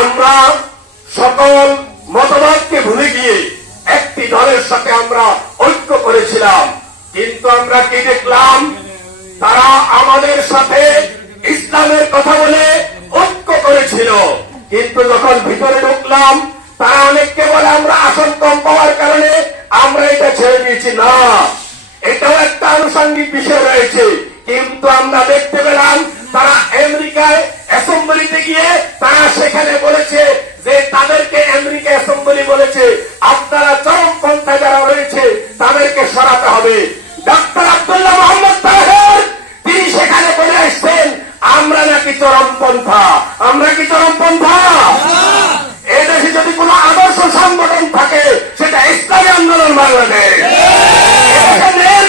আমরা সকল মতবাদকে ভুলে গিয়ে একটি দলের সাথে আমরা ঐক্য করেছিলাম, কিন্তু আমরা কি দেখলাম? তারা আমাদের সাথে ইসলামের কথা বলে ঐক্য করেছিল, কিন্তু যখন ভিতরে ঢুকলাম তারা অনেককে বলে আমরা আসন কম পাওয়ার কারণে আমরা এটা ছেড়ে দিয়েছি। না, এটাও একটা আনুষঙ্গিক বিষয় রয়েছে। কিন্তু আমরা দেখতে পেলাম তারা আমেরিকায় অ্যাসেম্বলিতে গিয়ে তারা সেখানে বলেছে যে তাদেরকে আমেরিকা অ্যাসেম্বলি বলেছে আপনারা চরমপন্থা যারা রয়েছে তাদেরকে সরাতে হবে। ডক্টর আব্দুল্লাহ মোহাম্মদ তাহের তিনি সেখানে বলে আসছেন আমরা নাকি চরমপন্থা। আমরা কি চরমপন্থা? এদেশে যদি কোন আদর্শ সংগঠন থাকে সেটা ইসলামী আন্দোলন বাংলাদেশ।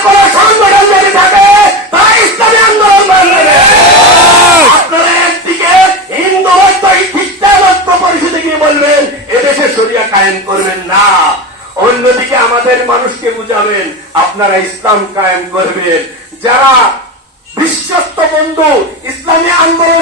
কোন সংগঠন যদি থাকে তা ইসলামী আন্দোলন বাংলাদেশ। আপনারা একদিকে হিন্দু ঐক্য খ্রিস্টান ঐক্য পরিষদে গিয়ে বলবেন এদেশে শরিয়া কায়েম করবেন না, অন্যদিকে আমাদের মানুষকে বুঝাবেন আপনারা ইসলাম কায়েম করবেন। যারা বিশ্বস্ত বন্ধু ইসলামী আন্দোলন